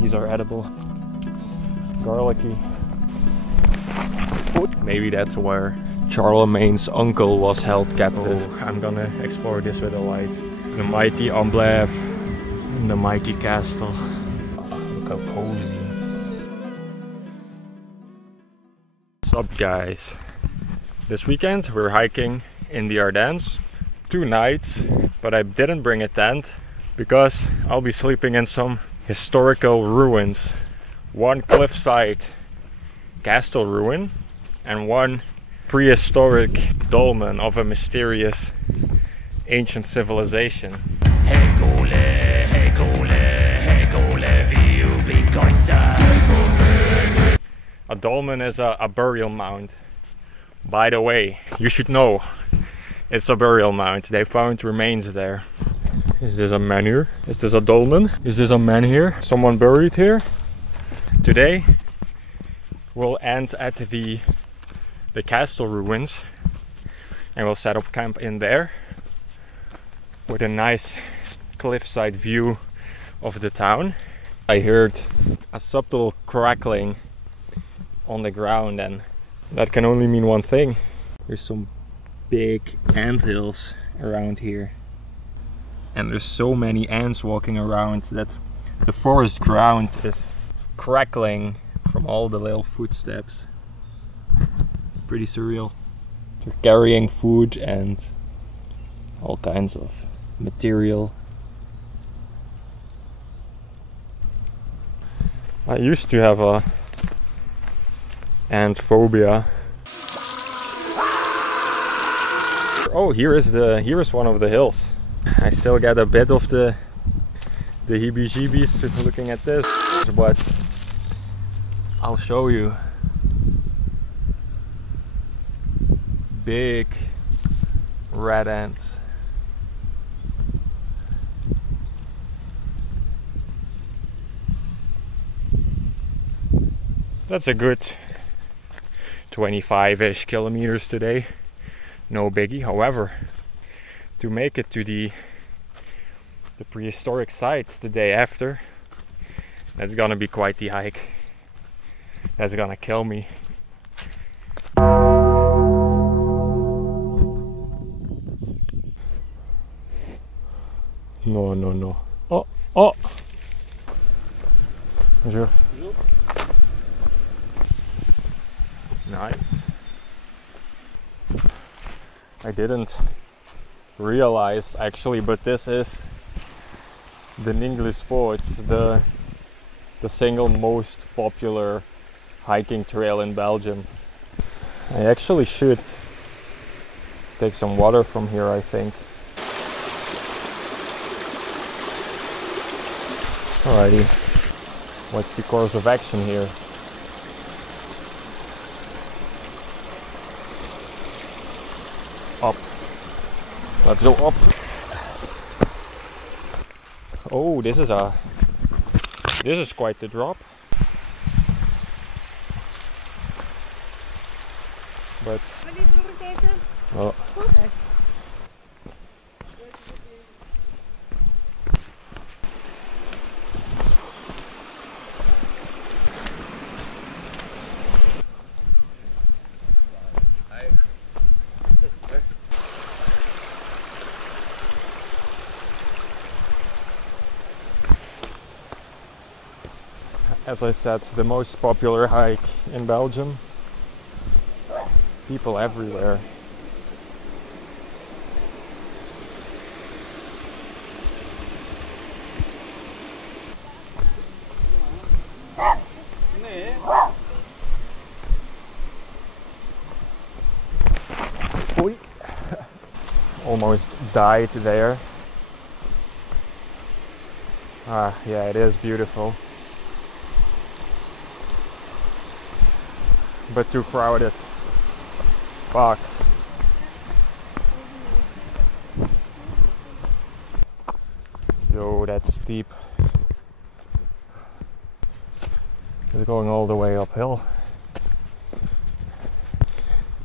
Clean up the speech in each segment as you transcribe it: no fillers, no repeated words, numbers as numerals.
these are edible. Garlicky. Maybe that's where Charlemagne's uncle was held captive. Oh, I'm gonna explore this with a light. The mighty Amblève, the mighty castle. Look how cozy. What's up, guys? This weekend we're hiking in the Ardennes. 2 nights, but I didn't bring a tent because I'll be sleeping in some historical ruins. One cliffside castle ruin and one prehistoric dolmen of a mysterious ancient civilization. A dolmen is a burial mound. By the way, you should know it's a burial mound. They found remains there. Is this a man here? Is this a dolmen? Is this a man here? Someone buried here? Today we'll end at the castle ruins and we'll set up camp in there with a nice cliffside view of the town. I heard a subtle crackling on the ground, and that can only mean one thing. There's some big ant hills around here, and there's so many ants walking around that the forest ground is crackling from all the little footsteps. Pretty surreal. They're carrying food and all kinds of material. I used to have a ant phobia. Oh, here is one of the hills. I still get a bit of the heebie-jeebies looking at this, but I'll show you. Big red ants. That's a good 25-ish kilometers today. No biggie. However, to make it to the prehistoric sites the day after, that's gonna be quite the hike. That's gonna kill me. No, no, no. Oh, oh! Bonjour. Bonjour. Nice. I didn't realize actually, but this is the Ninglespo. It's the single most popular hiking trail in Belgium. I actually should take some water from here, I think. Alrighty, what's the course of action here? Up. Let's go up. Oh, this is quite the drop. But oh. As I said, the most popular hike in Belgium. People everywhere. Oei. Almost died there. Ah, yeah, it is beautiful. But too crowded. Fuck. Yo, that's steep. It's going all the way uphill.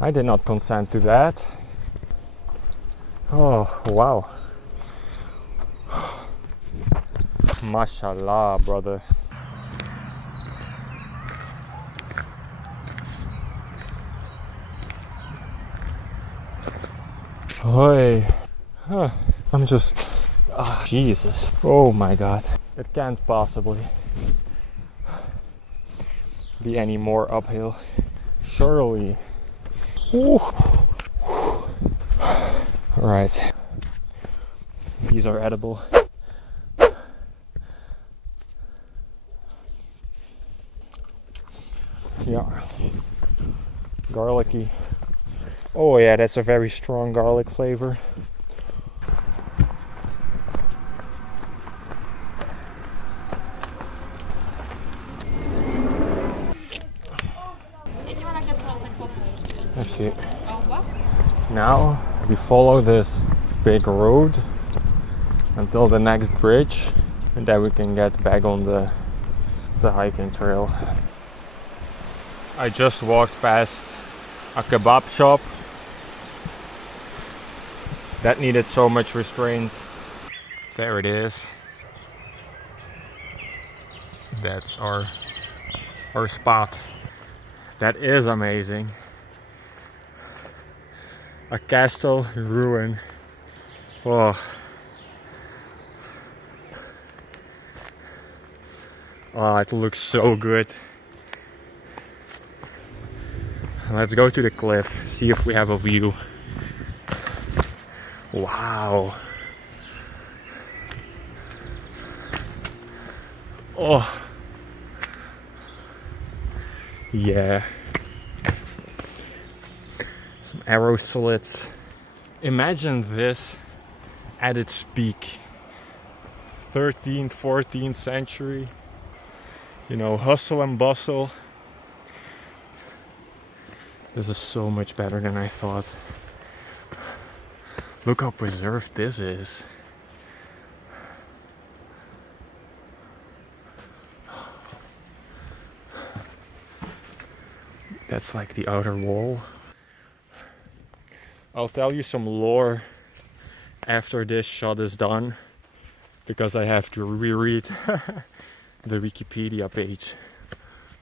I did not consent to that. Oh, wow. Mashallah, brother. Hoi. Huh. I'm just... Ah, Jesus. Oh my god. It can't possibly be any more uphill. Surely. Alright. These are edible. Yeah. Garlicky. Oh yeah, that's a very strong garlic flavor. I see. Now we follow this big road until the next bridge, and then we can get back on the hiking trail. I just walked past a kebab shop that needed so much restraint. There it is. That's our spot. That is amazing. A castle ruin. Oh. Oh, it looks so good. Let's go to the cliff, see if we have a view. Wow. Oh. Yeah. Some arrow slits. Imagine this at its peak. 13th, 14th century. You know, hustle and bustle. This is so much better than I thought. Look how preserved this is. That's like the outer wall. I'll tell you some lore after this shot is done, because I have to reread the Wikipedia page.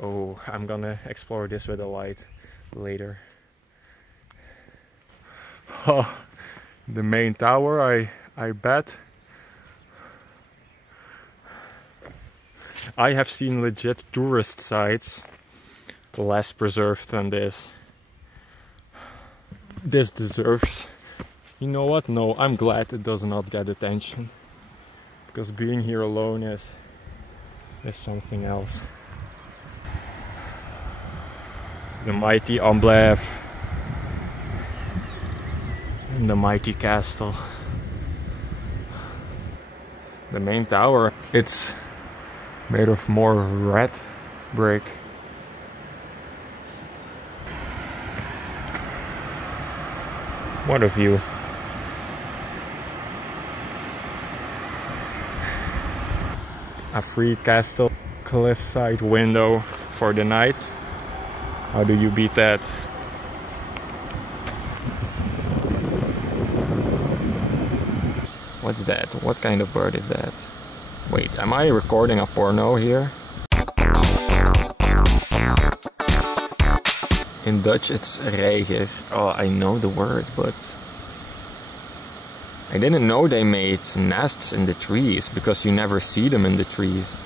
Oh, I'm gonna explore this with a light later. Oh, the main tower, I bet. I have seen legit tourist sites less preserved than this. This deserves... You know what? No, I'm glad it does not get attention. Because being here alone is something else. The mighty Amblève. And the mighty castle. The main tower, it's made of more red brick. What a view. A free castle cliffside window for the night. How do you beat that? What's that? What kind of bird is that? Wait, am I recording a porno here? In Dutch it's reiger. Oh, I know the word, but I didn't know they made nests in the trees, because you never see them in the trees.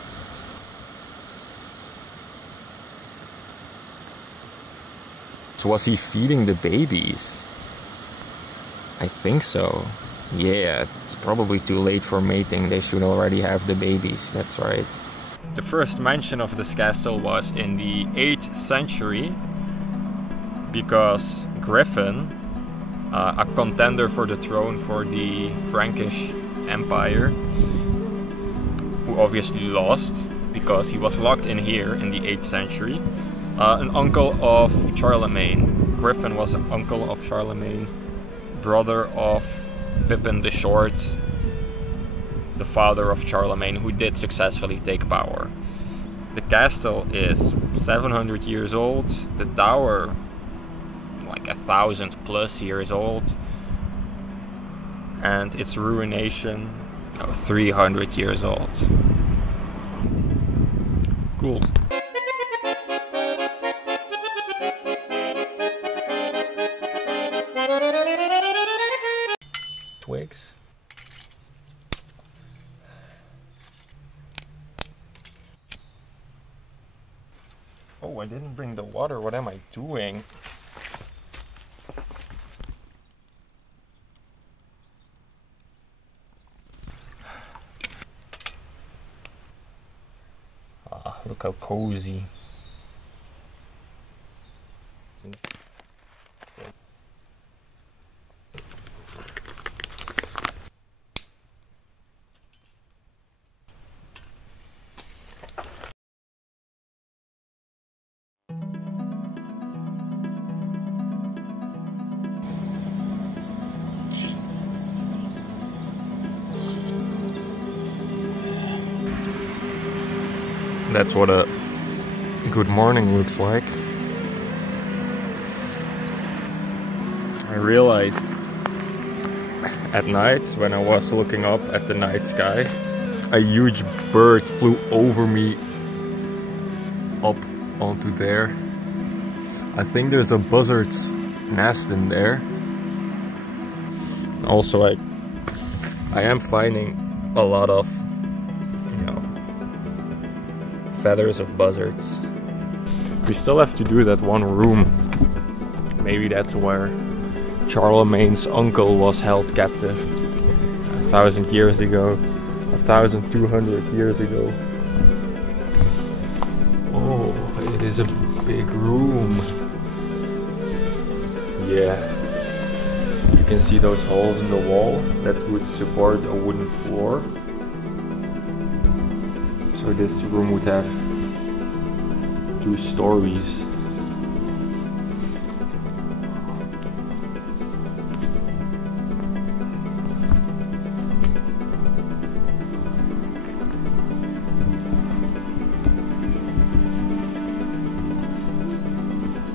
So was he feeding the babies? I think so. Yeah, it's probably too late for mating. They should already have the babies, that's right. The first mention of this castle was in the 8th century, because Griffin, a contender for the throne for the Frankish Empire, who obviously lost because he was locked in here in the 8th century, an uncle of Charlemagne. Griffin was an uncle of Charlemagne, brother of Pippin the Short, the father of Charlemagne, who did successfully take power. The castle is 700 years old, the tower like 1,000+ years old, and its ruination 300 years old. Cool. Oh, I didn't bring the water. What am I doing? Ah, look how cozy. That's what a good morning looks like. I realized at night when I was looking up at the night sky, a huge bird flew over me up onto there. I think there's a buzzard's nest in there. Also, I am finding a lot of, feathers of buzzards. We still have to do that one room. Maybe that's where Charlemagne's uncle was held captive 1,000 years ago, 1,200 years ago. Oh, it is a big room. Yeah. You can see those holes in the wall that would support a wooden floor. So this room would have 2 stories.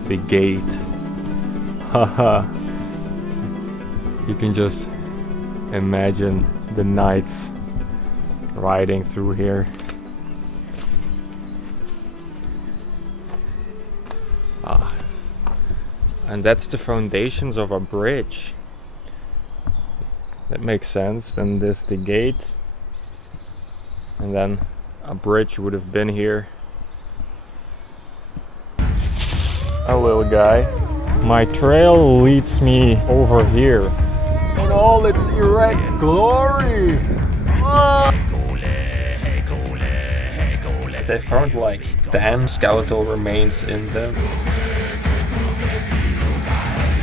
The gate. Haha. You can just imagine the knights riding through here. And that's the foundations of a bridge. That makes sense. Then there's the gate. And then a bridge would have been here. A little guy. My trail leads me over here in all its erect glory. They found like 10 skeletal remains in them.